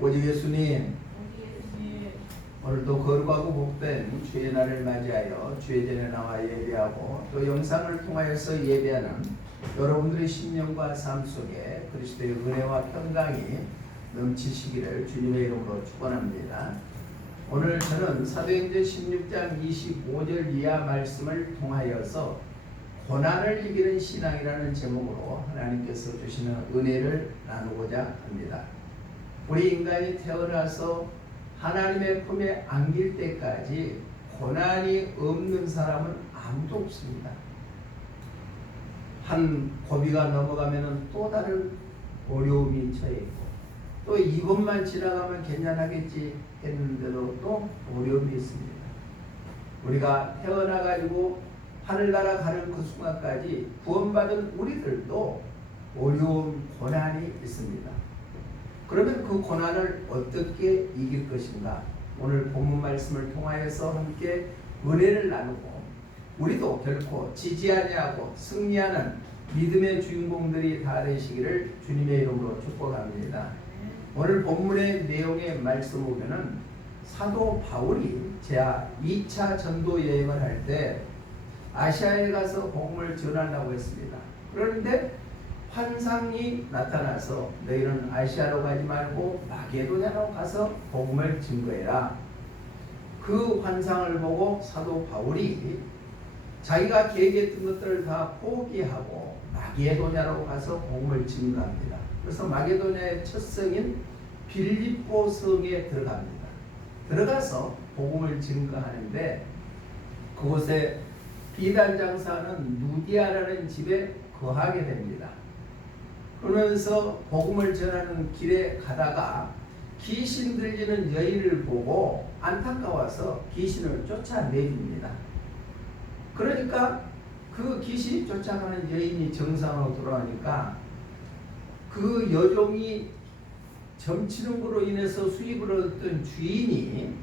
오직 예수님, 오늘도 거룩하고 복된 주의 날을 맞이하여 주의 전에 나와 예배하고 또 영상을 통하여서 예배하는 여러분들의 심령과 삶 속에 그리스도의 은혜와 평강이 넘치시기를 주님의 이름으로 축원합니다. 오늘 저는 사도행전 16장 25절 이하 말씀을 통하여서 고난을 이기는 신앙이라는 제목으로 하나님께서 주시는 은혜를 나누고자 합니다. 우리 인간이 태어나서 하나님의 품에 안길 때까지 고난이 없는 사람은 아무도 없습니다. 한 고비가 넘어가면 또 다른 어려움이 처해 있고, 또 이것만 지나가면 괜찮하겠지 했는데도 또 어려움이 있습니다. 우리가 태어나가지고 하늘나라 가는 그 순간까지 구원받은 우리들도 어려움, 고난이 있습니다. 그러면 그 고난을 어떻게 이길 것인가? 오늘 본문 말씀을 통하여서 함께 은혜를 나누고 우리도 결코 지지 아니하고 승리하는 믿음의 주인공들이 다 되시기를 주님의 이름으로 축복합니다. 오늘 본문의 내용의 말씀 보면은 사도 바울이 제하 2차 전도 여행을 할 때 아시아에 가서 복음을 전하려고 했습니다. 그런데 환상이 나타나서 너희는 아시아로 가지 말고 마게도냐로 가서 복음을 증거해라. 그 환상을 보고 사도 바울이 자기가 계획했던 것들을 다 포기하고 마게도냐로 가서 복음을 증거합니다. 그래서 마게도냐의 첫 성인 빌립보 성에 들어갑니다. 들어가서 복음을 증거하는데 그곳에 비단 장사하는 누디아라는 집에 거하게 됩니다. 그러면서 복음을 전하는 길에 가다가 귀신 들리는 여인을 보고 안타까워서 귀신을 쫓아내줍니다. 그러니까 그 귀신이 쫓아가는 여인이 정상으로 돌아오니까 그 여종이 점치는 것으로 인해서 수입을 얻었던 주인이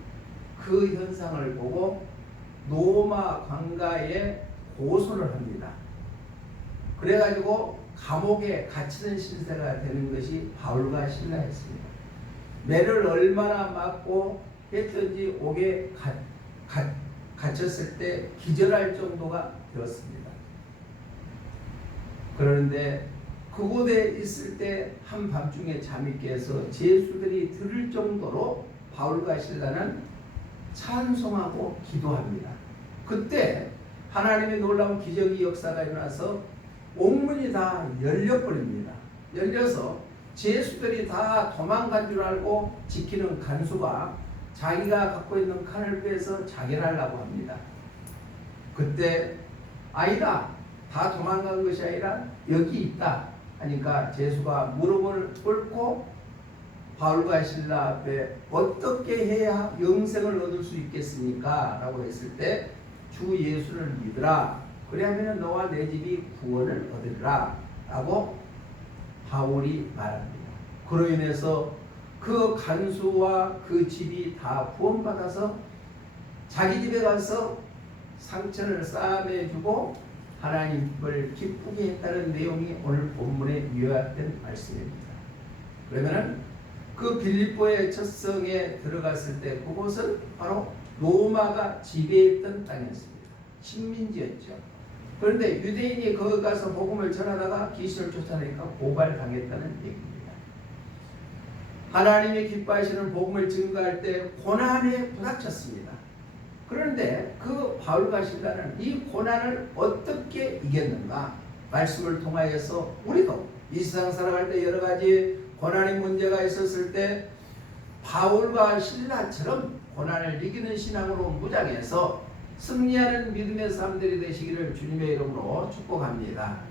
그 현상을 보고 로마 관가에 고소를 합니다. 그래가지고 감옥에 갇히는 신세가 되는 것이 바울과 실라였습니다. 매를 얼마나 맞고 했든지 옥에 갇혔을 때 기절할 정도가 되었습니다. 그런데 그곳에 있을 때 한밤중에 잠이 깨서 제수들이 들을 정도로 바울과 실라는 찬송하고 기도합니다. 그때 하나님의 놀라운 기적의 역사가 일어나서 옥문이 다 열려버립니다. 열려서 제수들이 다 도망간 줄 알고 지키는 간수가 자기가 갖고 있는 칼을 빼서 자결하려고 합니다. 그때 아니다, 다 도망간 것이 아니라 여기 있다 하니까 제수가 무릎을 꿇고 바울과 실라 앞에 어떻게 해야 영생을 얻을 수 있겠습니까? 라고 했을 때 주 예수를 믿으라. 그래야면 너와 내 집이 구원을 얻으리라 라고 바울이 말합니다. 그로 인해서 그 간수와 그 집이 다 구원받아서 자기 집에 가서 상처를 싸매주고 하나님을 기쁘게 했다는 내용이 오늘 본문에 요약된 말씀입니다. 그러면은 그 빌립보의 첫 성에 들어갔을 때 그곳은 바로 로마가 지배했던 땅이었습니다. 식민지였죠. 그런데 유대인이 거기 가서 복음을 전하다가 귀신을 쫓아내니까 고발당했다는 얘기입니다. 하나님이 기뻐하시는 복음을 증거할 때 고난에 부닥쳤습니다. 그런데 그 바울과 실라는 이 고난을 어떻게 이겼는가? 말씀을 통하여서 우리도 이 세상 살아갈 때 여러 가지 고난의 문제가 있었을 때 바울과 실라처럼 고난을 이기는 신앙으로 무장해서 승리하는 믿음의 사람들이 되시기를 주님의 이름으로 축복합니다.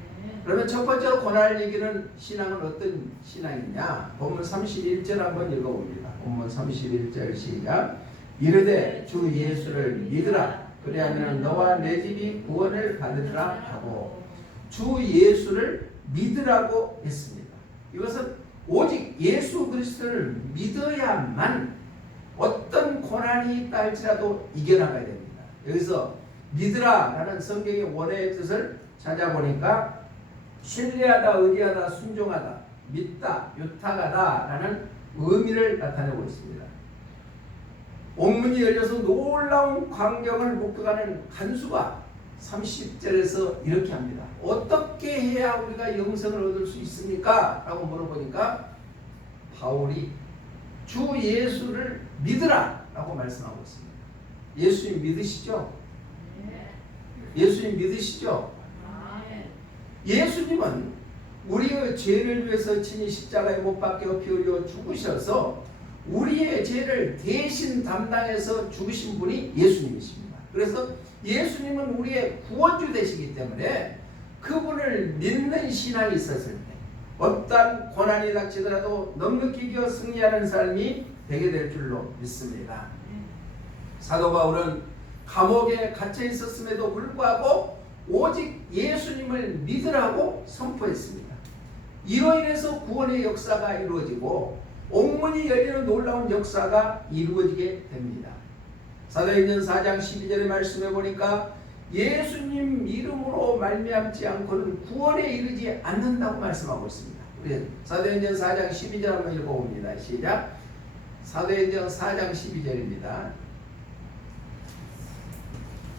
그러면 첫 번째로 고난을 이기는 신앙은 어떤 신앙이냐? 본문 31절 한번 읽어봅니다. 본문 31절 시작. 이르되 주 예수를 믿으라. 그리하면 너와 내 집이 구원을 받으리라 하고 주 예수를 믿으라고 했습니다. 이것은 오직 예수 그리스도를 믿어야만 어떤 고난이 있다 할지라도 이겨나가야 됩니다. 여기서 믿으라 라는 성경의 원어의 뜻을 찾아보니까 신뢰하다, 의지하다, 순종하다, 믿다, 유탁하다 라는 의미를 나타내고 있습니다. 옥문이 열려서 놀라운 광경을 목격하는 간수가 30절에서 이렇게 합니다. 어떻게 해야 우리가 영생을 얻을 수 있습니까? 라고 물어보니까 바울이 주 예수를 믿으라 라고 말씀하고 있습니다. 예수님 믿으시죠? 예수님 믿으시죠? 예수님은 우리의 죄를 위해서 친히 십자가에 못 박혀 피 흘려 죽으셔서 우리의 죄를 대신 담당해서 죽으신 분이 예수님이십니다. 그래서 예수님은 우리의 구원주 되시기 때문에 그분을 믿는 신앙이 있었을 때 어떠한 고난이 닥치더라도 넉넉히 이겨 승리하는 삶이 되게 될 줄로 믿습니다. 사도 바울은 감옥에 갇혀 있었음에도 불구하고 오직 예수님을 믿으라고 선포했습니다. 이로 인해서 구원의 역사가 이루어지고 옥문이 열리는 놀라운 역사가 이루어지게 됩니다. 사도행전 4장 12절의 말씀에 보니까 예수님 이름으로 말미암지 않고는 구원에 이르지 않는다고 말씀하고 있습니다. 우리 사도행전 4장 12절 한번 읽어봅니다. 시작. 사도행전 4장 12절입니다.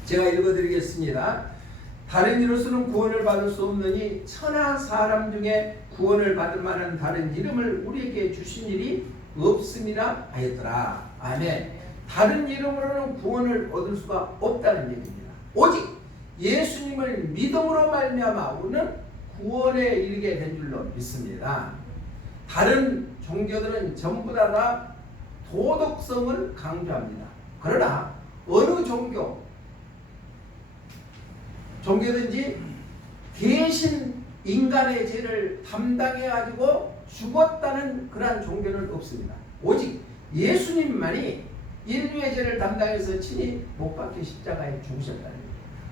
제가 읽어드리겠습니다. 다른 이로서는 구원을 받을 수 없느니 천하 사람 중에 구원을 받을 만한 다른 이름을 우리에게 주신 일이 없음이라 하였더라. 아멘. 다른 이름으로는 구원을 얻을 수가 없다는 얘기입니다. 오직 예수님을 믿음으로 말미암아 우리는 구원에 이르게 된 줄로 믿습니다. 다른 종교들은 전부 다 도덕성을 강조합니다. 그러나 어느 종교든지 대신 인간의 죄를 담당해 가지고 죽었다는 그러한 종교는 없습니다. 오직 예수님만이 인류의 죄를 담당해서 친히 못 박혀 십자가에 죽으셨다는 거예요.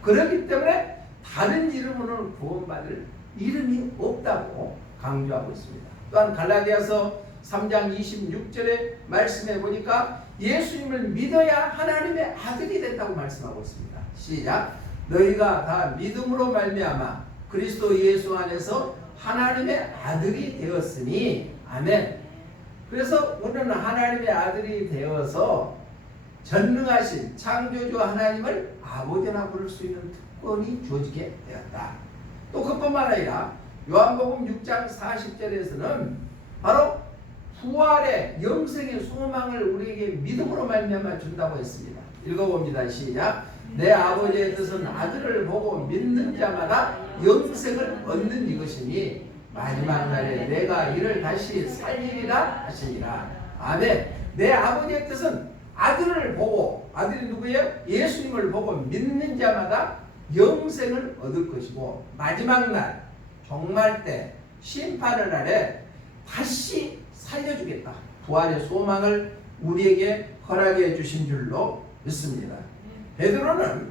그렇기 때문에 다른 이름으로는 구원받을 이름이 없다고 강조하고 있습니다. 또한 갈라디아서 3장 26절의 말씀에 보니까 예수님을 믿어야 하나님의 아들이 된다고 말씀하고 있습니다. 시작. 너희가 다 믿음으로 말미암아 그리스도 예수 안에서 하나님의 아들이 되었으니 아멘. 그래서 우리는 하나님의 아들이 되어서 전능하신 창조주 하나님을 아버지라 부를 수 있는 특권이 주어지게 되었다. 또 그뿐만 아니라 요한복음 6장 40절에서는 바로 부활의 영생의 소망을 우리에게 믿음으로 말미암아 준다고 했습니다. 읽어봅니다. 시작. 내 아버지의 뜻은 아들을 보고 믿는 자마다 영생을 얻는 이것이니 마지막 날에 내가 이를 다시 살리리라 하시니라. 아멘. 내 아버지의 뜻은 아들을 보고, 아들이 누구예요? 예수님을 보고 믿는 자마다 영생을 얻을 것이고 마지막 날 종말 때 심판을 날에 다시 살려주겠다. 부활의 소망을 우리에게 허락해 주신 줄로 믿습니다. 베드로는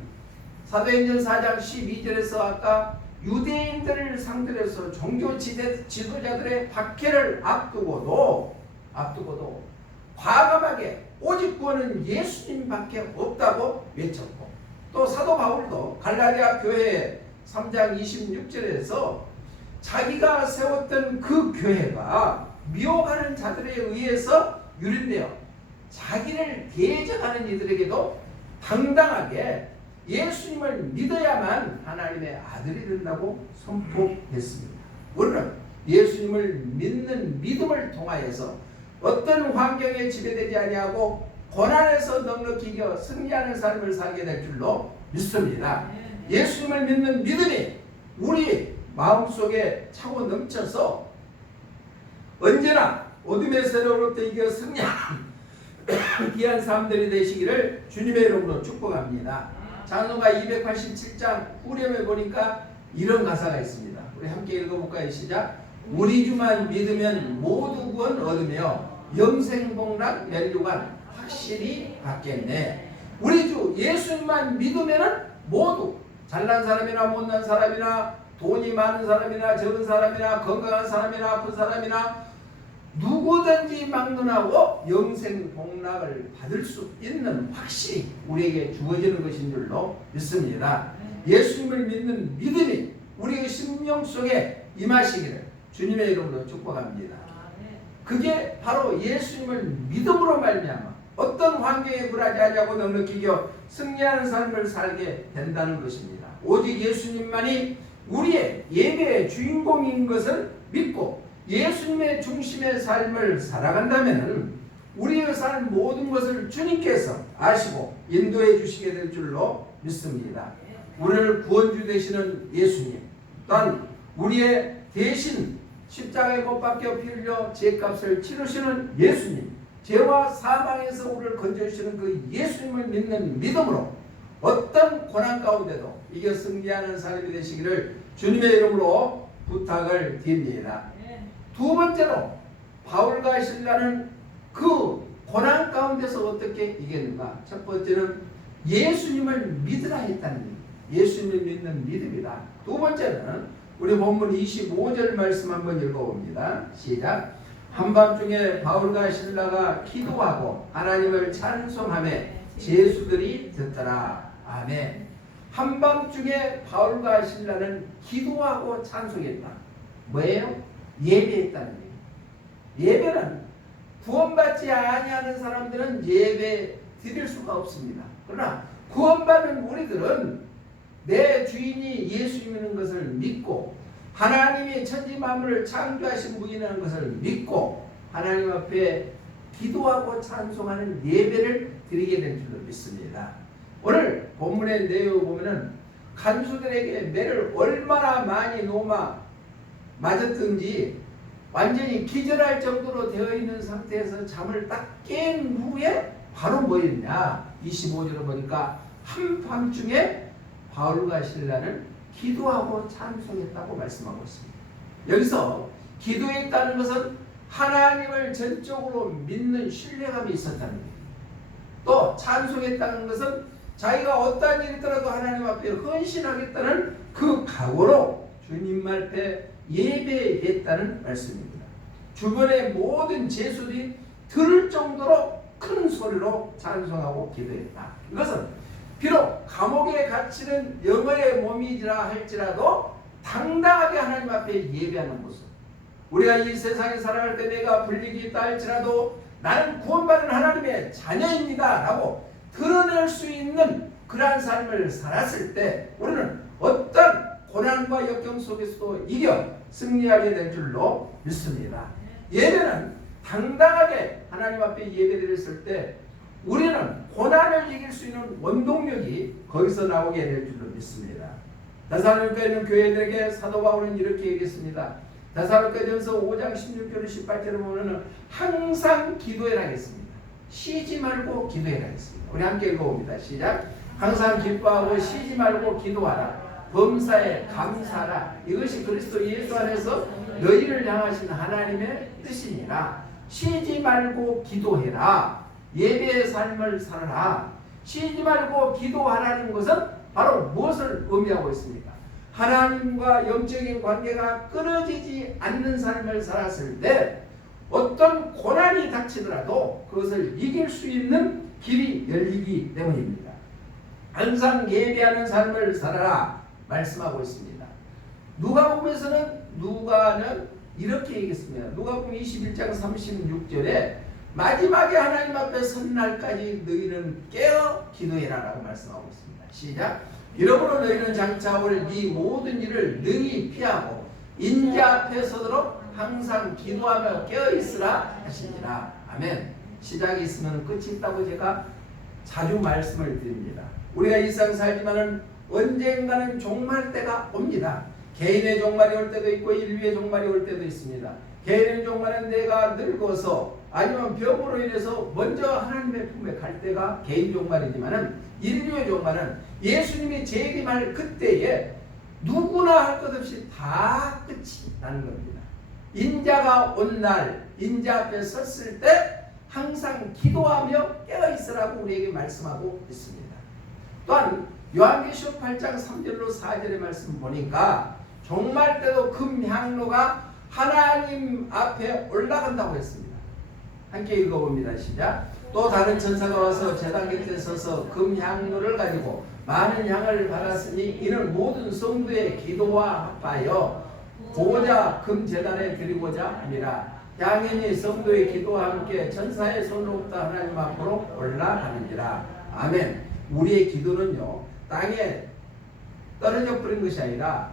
사도행전 4장 12절에서 아까 유대인들을 상대로 해서 종교 지도자들의 박해를 앞두고도 과감하게 오직 구원은 예수님밖에 없다고 외쳤고, 또 사도 바울도 갈라디아 교회 3장 26절에서 자기가 세웠던 그 교회가 미혹하는 자들에 의해서 유린되어 자기를 대적하는 이들에게도 당당하게 예수님을 믿어야만 하나님의 아들이 된다고 선포했습니다. 우리는 예수님을 믿는 믿음을 통하여서 어떤 환경에 지배되지 아니하고 고난에서 넉넉히 이겨 승리하는 삶을 살게 될 줄로 믿습니다. 예수님을 믿는 믿음이 우리 마음속에 차고 넘쳐서 언제나 어둠의 세력으로부터 이겨 승리하는 귀한 사람들이 되시기를 주님의 이름으로 축복합니다. 찬송가 287장 후렴에 보니까 이런 가사가 있습니다. 우리 함께 읽어볼까요? 시작. 우리 주만 믿으면 모두 구원 얻으며 영생복락 멸류관 확실히 받겠네. 우리 주 예수님만 믿으면 모두 잘난 사람이나 못난 사람이나 돈이 많은 사람이나 적은 사람이나 건강한 사람이나 아픈 사람이나 누구든지 막론하고 영생 복락을 받을 수 있는 확신이 우리에게 주어지는 것인 줄로 믿습니다. 예수님을 믿는 믿음이 우리의 심령 속에 임하시기를 주님의 이름으로 축복합니다. 그게 바로 예수님을 믿음으로 말미암아 어떤 환경에 굴하지 아니하고 넉넉히 이겨 승리하는 삶을 살게 된다는 것입니다. 오직 예수님만이 우리의 예배의 주인공인 것을 믿고 예수님의 중심의 삶을 살아간다면 우리의 삶 모든 것을 주님께서 아시고 인도해 주시게 될 줄로 믿습니다. 우리를 구원주 되시는 예수님, 또한 우리의 대신 십자가에 못 박혀 피 흘려 죄값을 치르시는 예수님, 죄와 사망에서 우리를 건져주시는 그 예수님을 믿는 믿음으로 어떤 고난 가운데도 이겨 승리하는 삶이 되시기를 주님의 이름으로 부탁을 드립니다. 두 번째로 바울과 실라는 그 고난 가운데서 어떻게 이겼는가? 첫 번째는 예수님을 믿으라 했다는 것. 예수님을 믿는 믿음이다. 두 번째는 우리 본문 25절 말씀 한번 읽어봅니다. 시작. 한밤중에 바울과 실라가 기도하고 하나님을 찬송하며 제수들이 듣더라. 아멘. 한밤중에 바울과 실라는 기도하고 찬송했다. 뭐예요? 예배했다는 얘기예요. 예배는 구원받지 아니하는 사람들은 예배 드릴 수가 없습니다. 그러나 구원받은 우리들은 내 주인이 예수님이라는 것을 믿고 하나님이 천지 만물을 창조하신 분이라는 것을 믿고 하나님 앞에 기도하고 찬송하는 예배를 드리게 된 줄로 믿습니다. 오늘 본문의 내용을 보면은 간수들에게 매를 얼마나 많이 놓아 맞았든지 완전히 기절할 정도로 되어 있는 상태에서 잠을 딱 깬 후에 바로 뭐였냐? 25절을 보니까 한밤중에 바울과 실라는 기도하고 찬송했다고 말씀하고 있습니다. 여기서 기도했다는 것은 하나님을 전적으로 믿는 신뢰감이 있었다는 거예요. 또 찬송했다는 것은 자기가 어떠한 일이 있더라도 하나님 앞에 헌신하겠다는 그 각오로 주님 앞에 예배했다는 말씀입니다. 주변의 모든 제수들이 들을 정도로 큰 소리로 찬송하고 기도했다. 이것은 비록 감옥에 갇히는 영어의 몸이라 할지라도 당당하게 하나님 앞에 예배하는 모습. 우리가 이 세상에 살아갈 때 내가 불리기 있다 할지라도 나는 구원받은 하나님의 자녀입니다 라고 드러낼 수 있는 그러한 삶을 살았을 때 우리는 어떤 고난과 역경 속에서도 이겨 승리하게 될 줄로 믿습니다. 예배는 당당하게 하나님 앞에 예배드렸을 때 우리는 고난을 이길 수 있는 원동력이 거기서 나오게 될 줄로 믿습니다. 데살로니가에 있는 교회들에게 사도 바울은 이렇게 얘기했습니다. 데살로니가전서 5장 16절 18절을 보면 항상 기도해라 했습니다. 쉬지 말고 기도해라 했습니다. 우리 함께 읽어봅니다. 시작. 항상 기뻐하고 쉬지 말고 기도하라. 범사에 감사하라. 이것이 그리스도 예수 안에서 너희를 향하신 하나님의 뜻이니라. 쉬지 말고 기도해라. 예배의 삶을 살아라. 쉬지 말고 기도하라는 것은 바로 무엇을 의미하고 있습니까? 하나님과 영적인 관계가 끊어지지 않는 삶을 살았을 때 어떤 고난이 닥치더라도 그것을 이길 수 있는 길이 열리기 때문입니다. 항상 예배하는 삶을 살아라 말씀하고 있습니다. 누가는 이렇게 얘기했습니다. 누가복음 21장 36절에 마지막에 하나님 앞에 선 날까지 너희는 깨어 기도해라 라고 말씀하고 있습니다. 시작. 이러므로 너희는 장차 올 이 모든 일을 능히 피하고 인자 앞에 서도록 항상 기도하며 깨어 있으라 하시니라. 아멘. 시작이 있으면 끝이 있다고 제가 자주 말씀을 드립니다. 우리가 일상 살지만은 언젠가는 종말 때가 옵니다. 개인의 종말이 올 때도 있고 인류의 종말이 올 때도 있습니다. 개인의 종말은 내가 늙어서 아니면 병으로 인해서 먼저 하나님의 품에 갈 때가 개인 종말이지만은 인류의 종말은 예수님이 재림할 그때에 누구나 할 것 없이 다 끝이 나는 겁니다. 인자가 온 날 인자 앞에 섰을 때 항상 기도하며 깨어 있으라고 우리에게 말씀하고 있습니다. 또한 요한계시록 8장 3절로 4절의 말씀 보니까 종말 때도 금향로가 하나님 앞에 올라간다고 했습니다. 함께 읽어봅니다. 시작. 또 다른 천사가 와서 제단 곁에 서서 금향로를 가지고 많은 향을 받았으니 이는 모든 성도의 기도와 합하여 보호자 금제단에 드리고자 함이라. 양현이 성도의 기도와 함께 천사의 손으로부터 하나님 앞으로 올라가는지라. 아멘. 우리의 기도는요 땅에 떨어져 버린 것이 아니라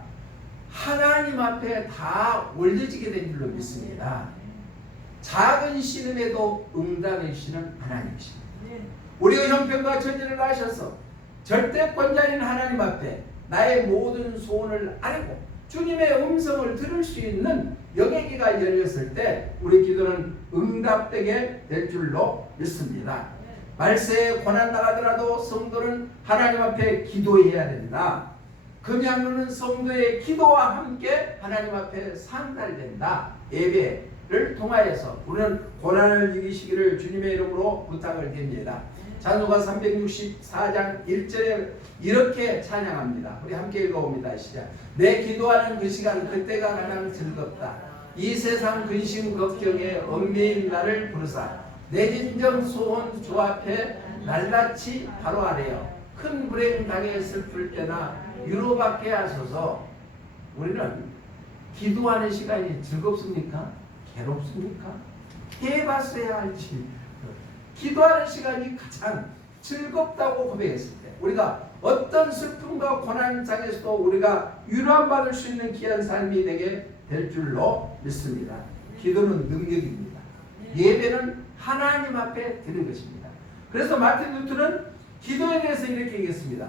하나님 앞에 다 올려지게 된 줄로 믿습니다. 작은 신음에도 응답해 주시는 하나님이십니다. 우리의 형편과 처지를 아셔서 절대권자인 하나님 앞에 나의 모든 소원을 알고 주님의 음성을 들을 수 있는 영역이가 열렸을 때 우리 기도는 응답되게 될 줄로 믿습니다. 말세에 고난 나가더라도 성도는 하나님 앞에 기도해야 된다. 금양로는 성도의 기도와 함께 하나님 앞에 상달된다. 예배를 통하여서 우리는 고난을 이기시기를 주님의 이름으로 부탁을 드립니다. 찬송가 364장 1절에 이렇게 찬양합니다. 우리 함께 읽어봅니다. 시작. 내 기도하는 그 시간 그때가 가장 즐겁다. 이 세상 근심 걱정에 얽매인 나를 부르사 내 진정 소원 주 앞에 날같이 바로 아래요. 큰 불행 당해 슬플 때나 위로받게 하소서. 우리는 기도하는 시간이 즐겁습니까? 괴롭습니까? 해봤어야 알지. 기도하는 시간이 가장 즐겁다고 고백했을 때 우리가 어떤 슬픔과 고난 상에서도 우리가 위로받을 수 있는 귀한 삶이 되게 될 줄로 믿습니다. 기도는 능력입니다. 예배는 하나님 앞에 드리는 것입니다. 그래서 마틴 루터는 기도에 대해서 이렇게 얘기했습니다.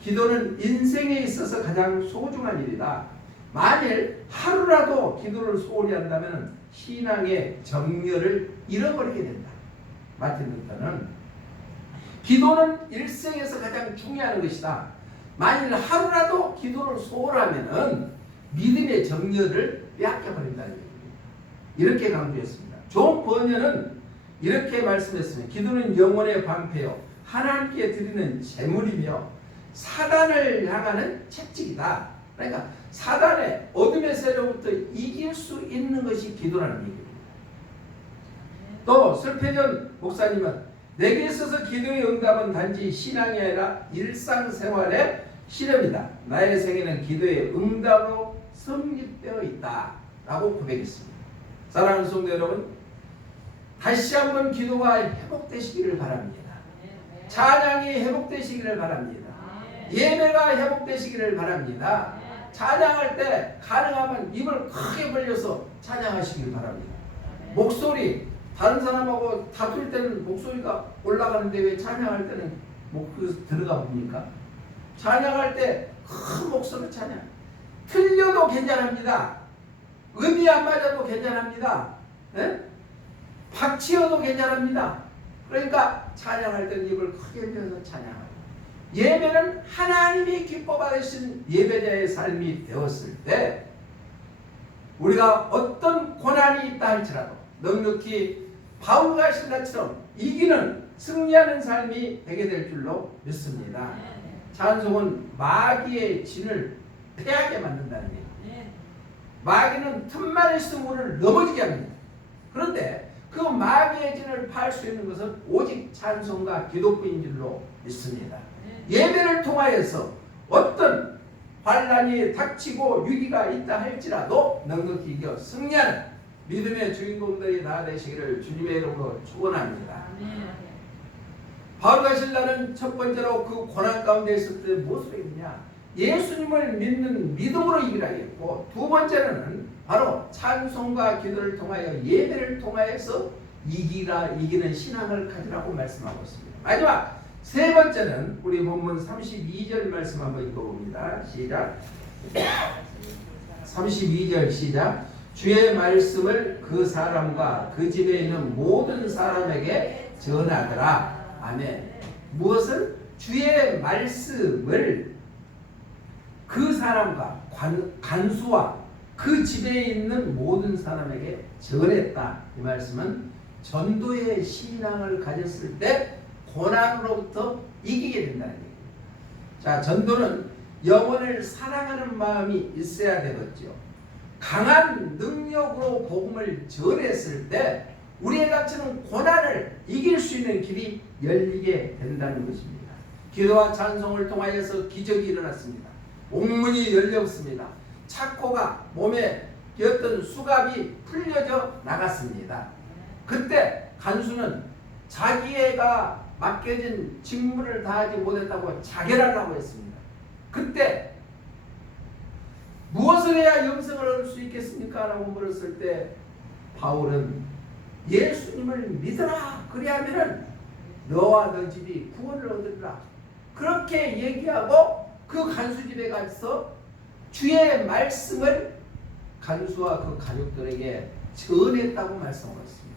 기도는 인생에 있어서 가장 소중한 일이다. 만일 하루라도 기도를 소홀히 한다면 신앙의 정열을 잃어버리게 된다. 마틴 루터는 기도는 일생에서 가장 중요한 것이다. 만일 하루라도 기도를 소홀하면 믿음의 정열을 빼앗겨버린다는 얘기입니다. 이렇게 강조했습니다. 존 버녀는 이렇게 말씀했습니다. 기도는 영혼의 방패요 하나님께 드리는 제물이며 사단을 향하는 채찍이다. 그러니까 사단의 어둠의 세력부터 이길 수 있는 것이 기도라는 얘기입니다. 또 설패전 목사님은 내게 있어서 기도의 응답은 단지 신앙이 아니라 일상생활의 실험이다. 나의 생애는 기도의 응답으로 성립되어 있다 라고 고백했습니다. 사랑하는 성도 여러분, 다시 한번 기도가 회복되시기를 바랍니다. 찬양이 회복되시기를 바랍니다. 예배가 회복되시기를 바랍니다. 찬양할 때 가능하면 입을 크게 벌려서 찬양하시길 바랍니다. 목소리 다른 사람하고 다툴 때는 목소리가 올라가는데 왜 찬양할 때는 목소리 들어가 봅니까? 찬양할 때 큰 목소리로 찬양. 틀려도 괜찮습니다. 음이 안 맞아도 괜찮습니다. 네? 박치어도 괜찮습니다. 그러니까 찬양할 때는 입을 크게 열어서 찬양하고 예배는 하나님이 기뻐 받으신 예배자의 삶이 되었을 때 우리가 어떤 고난이 있다 할지라도 넉넉히 바울과 실라처럼 이기는 승리하는 삶이 되게 될 줄로 믿습니다. 찬송은 마귀의 진을 패하게 만든다는 얘기입니다. 마귀는 틈만 있으면 우리를 넘어지게 합니다. 그런데 그 마귀의 진을 파할 수 있는 것은 오직 찬송과 기도뿐인 줄로 믿습니다. 예배를 통하여서 어떤 환난이 닥치고 위기가 있다 할지라도 넉넉히 이겨 승리하는 믿음의 주인공들이 다 되시기를 주님의 이름으로 축원합니다. 바울과 실라는 첫 번째로 그 고난 가운데 있을 때 무엇을 했느냐? 예수님을 믿는 믿음으로 이기라 했고, 두 번째는 바로 찬송과 기도를 통하여 예배를 통하여서 이기는 신앙을 가지라고 말씀하고 있습니다. 마지막 세 번째는 우리 본문 32절 말씀 한번 읽어봅니다. 시작. 32절 시작. 주의 말씀을 그 사람과 그 집에 있는 모든 사람에게 전하더라. 아멘. 무엇을? 주의 말씀을 그 사람과 간수와 그 집에 있는 모든 사람에게 전했다. 이 말씀은 전도의 신앙을 가졌을 때 고난으로부터 이기게 된다는 얘기입니다. 자, 전도는 영혼을 사랑하는 마음이 있어야 되겠죠. 강한 능력으로 복음을 전했을 때 우리의 닥치는 고난을 이길 수 있는 길이 열리게 된다는 것입니다. 기도와 찬송을 통하여서 기적이 일어났습니다. 옥문이 열렸습니다. 착고가 몸에 였던 수갑이 풀려져 나갔습니다. 그때 간수는 자기애가 맡겨진 직무를 다하지 못했다고 자결하려고 했습니다. 그때 무엇을 해야 영생을 얻을 수 있겠습니까? 라고 물었을 때 바울은 예수님을 믿어라. 그리하면 너와 너 집이 구원을 얻으리라. 그렇게 얘기하고 그 간수 집에 가서 주의 말씀을 간수와 그 가족들에게 전했다고 말씀하고 있습니다.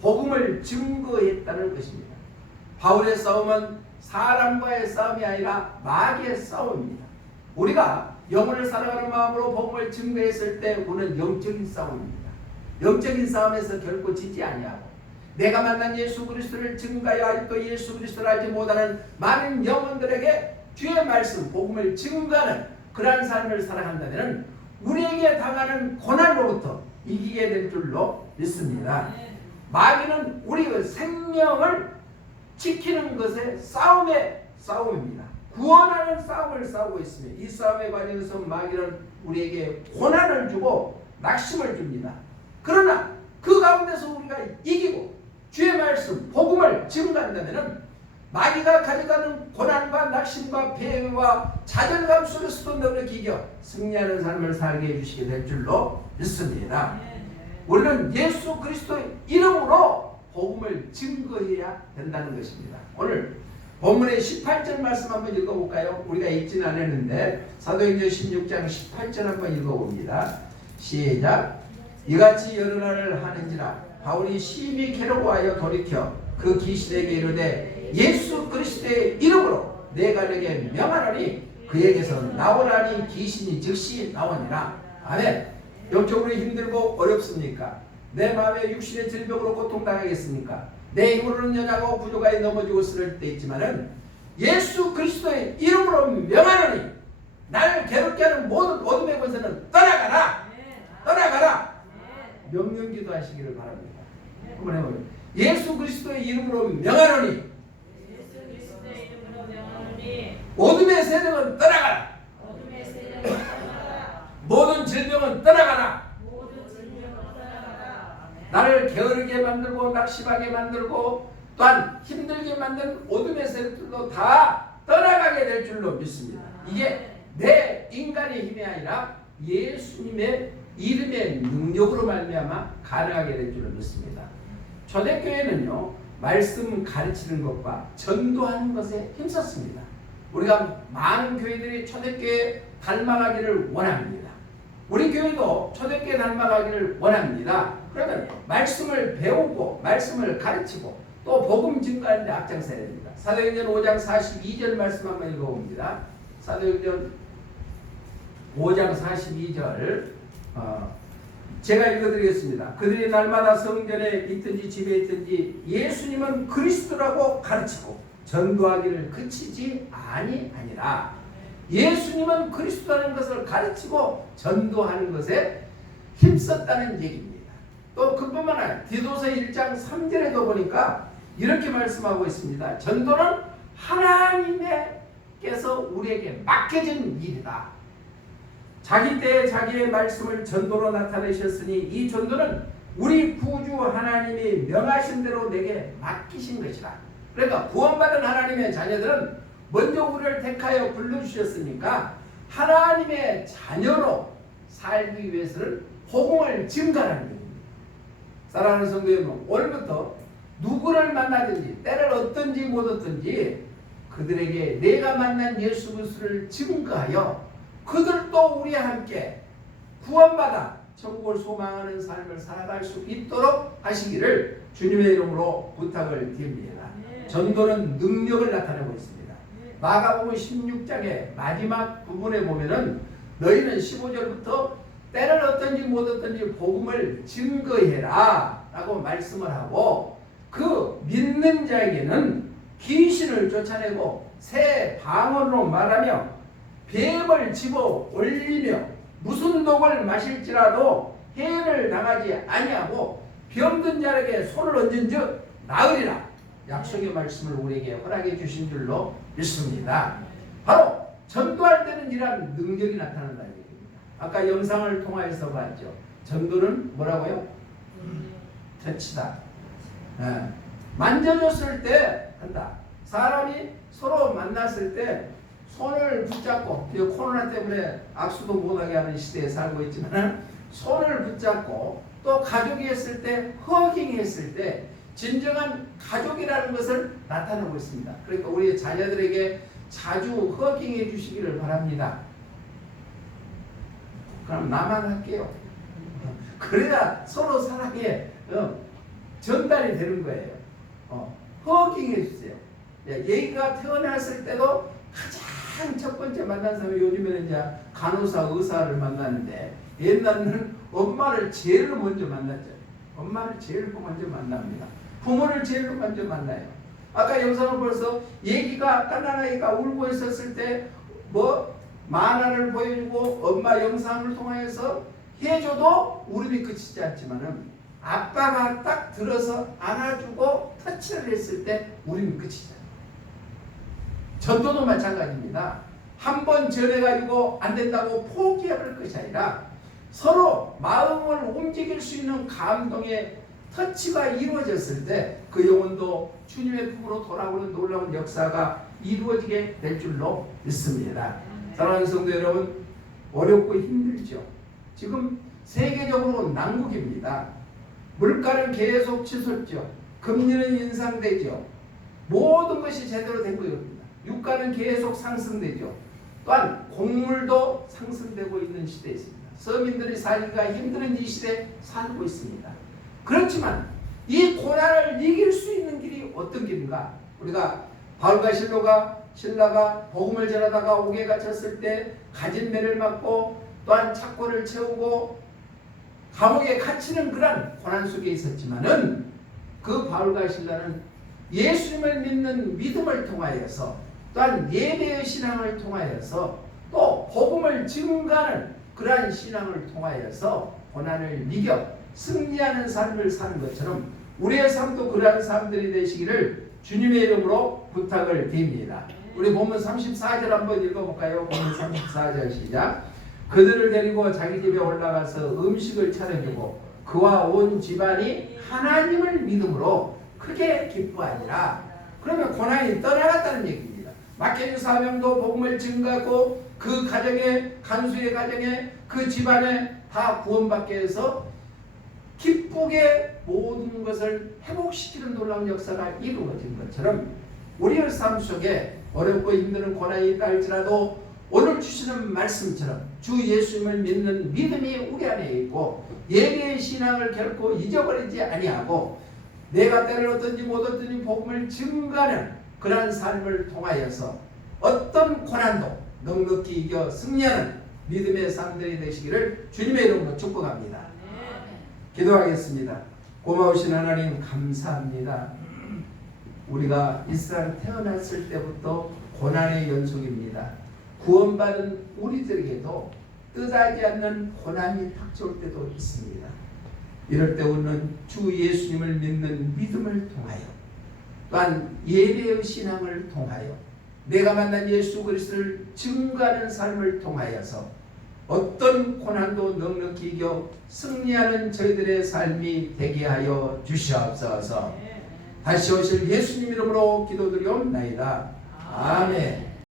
복음을 증거했다는 것입니다. 바울의 싸움은 사람과의 싸움이 아니라 마귀의 싸움입니다. 우리가 영혼을 사랑하는 마음으로 복음을 증거했을 때 우리는 영적인 싸움입니다. 영적인 싸움에서 결코 지지 아니하고 내가 만난 예수 그리스도를 증거하여 아직도 예수 그리스도를 알지 못하는 많은 영혼들에게 주의 말씀, 복음을 증거하는 그러한 삶을 살아간다면 우리에게 당하는 고난으로부터 이기게 될 줄로 믿습니다. 마귀는 우리의 생명을 지키는 것의 싸움입니다. 구원하는 싸움을 싸우고 있습니다. 이 싸움의 과정에서 마귀는 우리에게 고난을 주고 낙심을 줍니다. 그러나 그 가운데서 우리가 이기고 주의 말씀, 복음을 증거한다면 마귀가 가져가는 고난과 낙심과 폐해와 좌절감 속에서도 너를 이겨 승리하는 삶을 살게 해주시게 될 줄로 믿습니다. 우리는 예수 그리스도의 이름으로 복음을 증거해야 된다는 것입니다. 오늘 본문의 18절 말씀 한번 읽어볼까요? 우리가 읽지는 않았는데 사도행전 16장 18절 한번 읽어봅니다. 시작. 이같이 여러 날을 하는지라 바울이 심히 괴로워하여 돌이켜 그 귀신에게 이르되 예수 그리스도의 이름으로 내가 너에게 명하노니 그에게서 나오라니 귀신이 즉시 나오니라. 아멘. 영적으로 힘들고 어렵습니까? 내 마음에 육신의 질병으로 고통당하겠습니까? 내 힘으로는 연약하고 부족하게 넘어지고 쓰러질 때 있지만은 예수 그리스도의 이름으로 명하노니 나를 괴롭게 하는 모든 어둠의 권세는 떠나가라. 떠나가라. 명령기도 하시기를 바랍니다. 한번 해보면 예수 그리스도의 이름으로 명하노니 어둠의 세력은 떠나가라. 모든 질병은 떠나가라. 나를 게으르게 만들고 낙심하게 만들고 또한 힘들게 만든 어둠의 세력들도 다 떠나가게 될 줄로 믿습니다. 이게 내 인간의 힘이 아니라 예수님의 이름의 능력으로 말미암아 가능하게 될 줄로 믿습니다. 초대교회는요, 말씀 가르치는 것과 전도하는 것에 힘썼습니다. 우리가 많은 교회들이 초대교회 닮아가기를 원합니다. 우리 교회도 초대교회 닮아가기를 원합니다. 그러면 말씀을 배우고 말씀을 가르치고 또 복음 증거하는 데 앞장서야 됩니다. 사도행전 5장 42절 말씀 한번 읽어봅니다. 사도행전 5장 42절 제가 읽어드리겠습니다. 그들이 날마다 성전에 있든지 집에 있든지 예수님은 그리스도라고 가르치고 전도하기를 그치지 아니하니라. 예수님은 그리스도라는 것을 가르치고 전도하는 것에 힘썼다는 얘기입니다. 또 그뿐만 아니라 디도서 1장 3절에도 보니까 이렇게 말씀하고 있습니다. 전도는 하나님께서 우리에게 맡겨진 일이다. 자기 때에 자기의 말씀을 전도로 나타내셨으니 이 전도는 우리 구주 하나님이 명하신 대로 내게 맡기신 것이라. 그러니까 구원받은 하나님의 자녀들은 먼저 우리를 택하여 불러주셨으니까 하나님의 자녀로 살기 위해서는 복음을 증거하는 겁니다. 사랑하는 성도 여러분, 오늘부터 누구를 만나든지 때를 얻든지 못 얻든지 그들에게 내가 만난 예수 그리스도를 증거하여 그들도 우리와 함께 구원받아 천국을 소망하는 삶을 살아갈 수 있도록 하시기를 주님의 이름으로 부탁을 드립니다. 전도는 능력을 나타내고 있습니다. 마가복음 16장의 마지막 부분에 보면은 너희는 15절부터 때를 얻든지 못 얻든지 복음을 증거해라 라고 말씀을 하고 그 믿는 자에게는 귀신을 쫓아내고 새 방언으로 말하며 뱀을 집어 올리며 무슨 독을 마실지라도 해를 당하지 아니하고 병든 자에게 손을 얹은즉 나으리라. 약속의 말씀을 우리에게 허락해 주신 줄로 믿습니다. 바로 전도할 때는 이러한 능력이 나타난다는 얘기입니다. 아까 영상을 통하여서 봤죠. 전도는 뭐라고요? 터치다. 만져줬을 때 한다. 사람이 서로 만났을 때 손을 붙잡고, 코로나 때문에 악수도 못하게 하는 시대에 살고 있지만 손을 붙잡고 또 가족이 했을 때, 허깅했을 때 진정한 가족이라는 것을 나타내고 있습니다. 그러니까 우리 자녀들에게 자주 허깅해 주시기를 바랍니다. 그럼 나만 할게요. 그래야 서로 사랑에 전달이 되는 거예요. 허깅해 주세요. 얘가 태어났을 때도 가장 첫 번째 만난 사람이 요즘에는 이제 간호사, 의사를 만나는데 옛날에는 엄마를 제일 먼저 만났죠. 엄마를 제일 먼저 만납니다. 부모를 제일 먼저 만나요. 아까 영상을 벌써 얘기가 깐난아이가 울고 있었을 때 만화를 보여주고 엄마 영상을 통해서 해줘도 울음이 그치지 않지만은 아빠가 딱 들어서 안아주고 터치를 했을 때 울음이 그치잖아요. 전도도 마찬가지입니다. 한 번 전해가지고 안 된다고 포기할 것이 아니라 서로 마음을 움직일 수 있는 감동의 터치가 이루어졌을 때 그 영혼도 주님의 품으로 돌아오는 놀라운 역사가 이루어지게 될 줄로 믿습니다. 사랑하는 성도 여러분, 어렵고 힘들죠. 지금 세계적으로 난국입니다. 물가는 계속 치솟죠. 금리는 인상되죠. 모든 것이 제대로 된 거입니다. 유가는 계속 상승되죠. 또한 곡물도 상승되고 있는 시대에 있습니다. 서민들이 살기가 힘든 이 시대에 살고 있습니다. 그렇지만 이 고난을 이길 수 있는 길이 어떤 길인가? 우리가 바울과 신라가 복음을 전하다가 옥에 갇혔을 때 가진 매를 맞고 또한 착고를 채우고 감옥에 갇히는 그런 고난 속에 있었지만은 그 바울과 신라는 예수님을 믿는 믿음을 통하여서 또한 예배의 신앙을 통하여서 또 복음을 증가하는 그러한 신앙을 통하여서 고난을 이겨 승리하는 삶을 사는 것처럼 우리의 삶도 그러한 삶들이 되시기를 주님의 이름으로 부탁을 드립니다. 우리 본문 34절 한번 읽어볼까요? 본문 34절 시작. 그들을 데리고 자기 집에 올라가서 음식을 차려주고 그와 온 집안이 하나님을 믿음으로 크게 기뻐하니라. 그러면 고난이 떠나갔다는 얘기입니다. 마케주 사명도 복음을 증가하고 그 가정에, 간수의 가정에, 그 집안에 다 구원받게 해서 기쁘게 모든 것을 회복시키는 놀라운 역사가 이루어진 것처럼 우리의 삶 속에 어렵고 힘든 고난이 있다 할지라도 오늘 주시는 말씀처럼 주 예수님을 믿는 믿음이 우리 안에 있고 예배의 신앙을 결코 잊어버리지 아니하고 내가 때를 얻든지 못 얻든지 복음을 증가하는 그러한 삶을 통하여서 어떤 고난도 넉넉히 이겨 승리하는 믿음의 삶들이 되시기를 주님의 이름으로 축복합니다. 기도하겠습니다. 고마우신 하나님 감사합니다. 우리가 이스라엘 태어났을 때부터 고난의 연속입니다. 구원받은 우리들에게도 뜻하지 않는 고난이 닥쳐올 때도 있습니다. 이럴 때 우리는 주 예수님을 믿는 믿음을 통하여 또한 예배의 신앙을 통하여 내가 만난 예수 그리스도를 증거하는 삶을 통하여서 어떤 고난도 넉넉히 이겨 승리하는 저희들의 삶이 되게 하여 주시옵소서. 다시 오실 예수님 이름으로 기도드리옵나이다. 아멘.